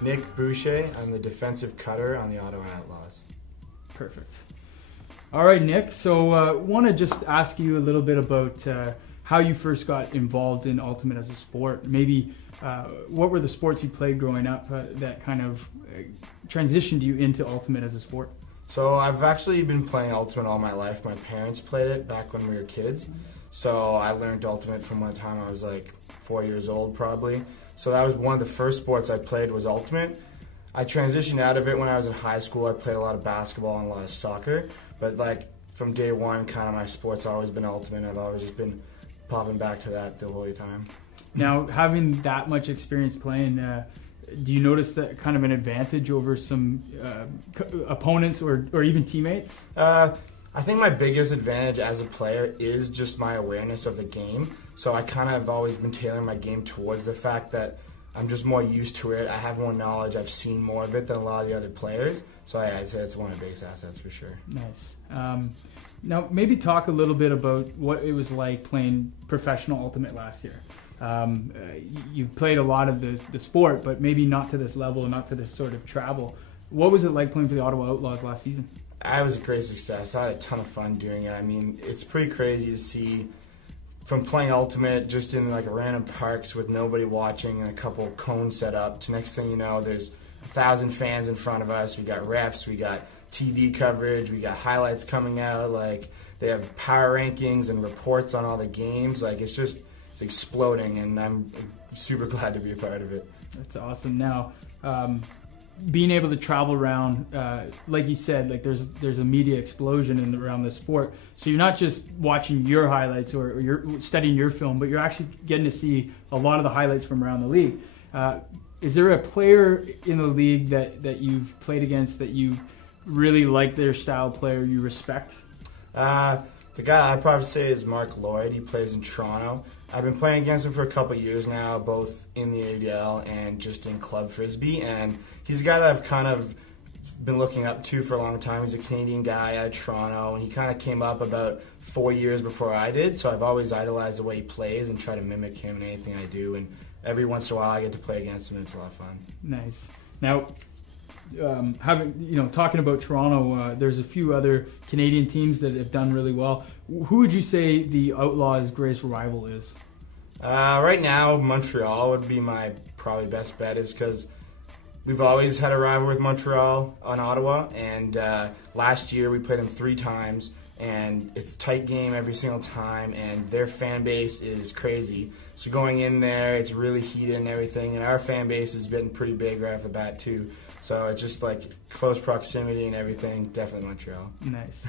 Nick Boucher. I'm the defensive cutter on the Ottawa Outlaws. Perfect. All right, Nick. So want to just ask you a little bit about how you first got involved in Ultimate as a sport. Maybe what were the sports you played growing up that kind of transitioned you into Ultimate as a sport? So I've actually been playing Ultimate all my life. My parents played it back when we were kids. So I learned Ultimate from one time I was like 4 years old probably. So that was one of the first sports I played was Ultimate. I transitioned out of it when I was in high school. I played a lot of basketball and a lot of soccer. But like from day one, kind of my sport's always been Ultimate. I've always just been popping back to that the whole time. Now, having that much experience playing, do you notice that kind of an advantage over some opponents or even teammates? I think my biggest advantage as a player is just my awareness of the game. So I kind of have always been tailoring my game towards the fact that I'm just more used to it. I have more knowledge. I've seen more of it than a lot of the other players. So I'd say it's one of the biggest assets for sure. Nice. Now, maybe talk a little bit about what it was like playing professional Ultimate last year. You've played a lot of the sport, but maybe not to this level, not to this sort of travel. What was it like playing for the Ottawa Outlaws last season? It was a great success. I had a ton of fun doing it. I mean, it's pretty crazy to see from playing Ultimate just in like random parks with nobody watching and a couple cones set up to next thing you know, there's 1,000 fans in front of us. We got refs, we got TV coverage, we got highlights coming out. Like they have power rankings and reports on all the games. Like it's exploding, and I'm super glad to be a part of it. That's awesome. Now, being able to travel around, like you said, like there's a media explosion around the sport. So you're not just watching your highlights or you're studying your film, but you're actually getting to see a lot of the highlights from around the league. Is there a player in the league that you've played against that you really like their style player you respect? The guy I'd probably say is Mark Lloyd. He plays in Toronto. I've been playing against him for a couple of years now, both in the ADL and just in club frisbee. And he's a guy that I've kind of been looking up to for a long time. He's a Canadian guy out of Toronto, and he kind of came up about 4 years before I did. So I've always idolized the way he plays and try to mimic him in anything I do. And every once in a while I get to play against him, and it's a lot of fun. Nice. Now, talking about Toronto, there's a few other Canadian teams that have done really well. Who would you say the Outlaws' greatest rival is? Right now, Montreal would be my probably best bet, is because we've always had a rival with Montreal on Ottawa, and last year we played them 3 times, and it's a tight game every single time, and their fan base is crazy. So going in there, it's really heated and everything, and our fan base has been pretty big right off the bat too. So it's just like close proximity and everything, definitely Montreal. Nice.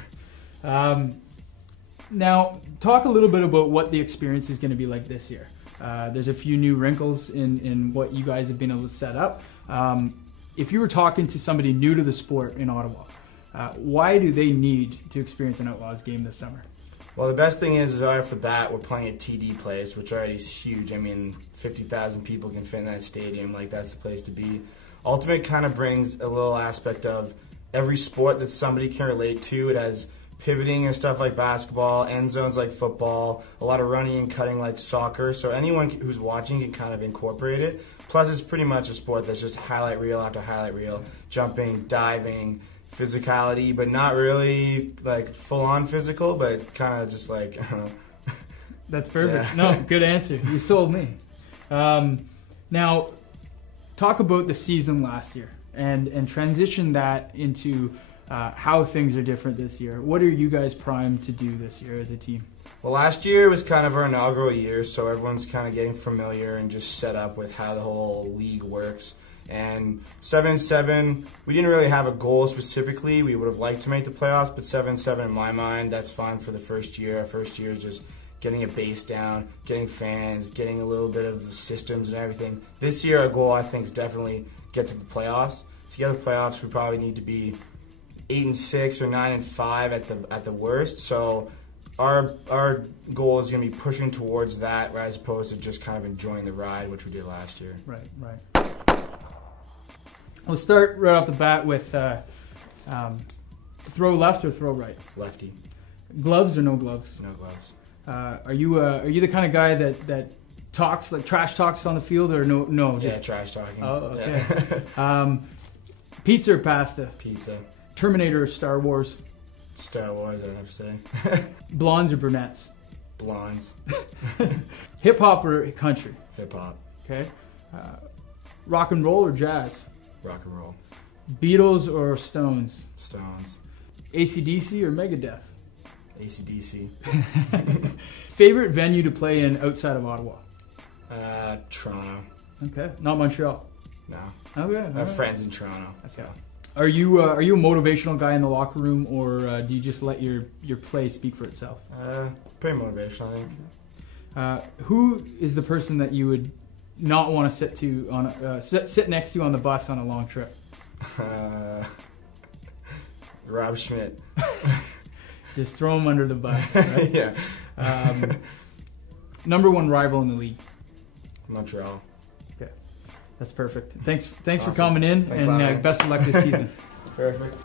Now, talk a little bit about what the experience is going to be like this year. There's a few new wrinkles in what you guys have been able to set up. If you were talking to somebody new to the sport in Ottawa, why do they need to experience an Outlaws game this summer? Well, the best thing is right off the bat, we're playing at TD Place, which already is huge. I mean, 50,000 people can fit in that stadium. Like, that's the place to be. Ultimate kind of brings a little aspect of every sport that somebody can relate to. It has pivoting and stuff like basketball, end zones like football, a lot of running and cutting like soccer. So anyone who's watching can kind of incorporate it. Plus, it's pretty much a sport that's just highlight reel after highlight reel, jumping, diving, physicality, but not really like full-on physical, but kind of just like, I don't know. That's perfect. Yeah. No, good answer. You sold me. Now, talk about the season last year and transition that into how things are different this year. What are you guys primed to do this year as a team? Well, last year was kind of our inaugural year, so everyone's kind of getting familiar and just set up with how the whole league works. And 7-7, we didn't really have a goal specifically. We would have liked to make the playoffs, but 7-7 in my mind, that's fine for the first year. Our first year is just getting a base down, getting fans, getting a little bit of systems and everything. This year, our goal, I think, is definitely get to the playoffs. To get to the playoffs, we probably need to be 8-6 or 9-5 at the worst. So our goal is going to be pushing towards that, as opposed to just kind of enjoying the ride, which we did last year. Right. Let's start right off the bat with throw left or throw right? Lefty. Gloves or no gloves? No gloves. Are you the kind of guy that talks, like trash talks on the field, or no? Yeah, trash talking. Oh, okay. Yeah. Pizza or pasta? Pizza. Terminator or Star Wars? Star Wars, I'd have to say. Blondes or brunettes? Blondes. Hip hop or country? Hip hop. Okay. Rock and roll or jazz? Rock and roll. Beatles or Stones? Stones. AC/DC or Megadeth? AC/DC. Favorite venue to play in outside of Ottawa? Toronto. Okay. Not Montreal? No. Okay. I have friends in Toronto. Okay. Are you a motivational guy in the locker room, or do you just let your play speak for itself? Pretty motivational, I think. Who is the person that you would not want to sit next to on the bus on a long trip? Rob Schmidt. Just throw him under the bus. Right? Yeah. Number one rival in the league? Montreal. Okay, that's perfect. Thanks Awesome. for coming in, Thanks, and best of luck this season. Perfect.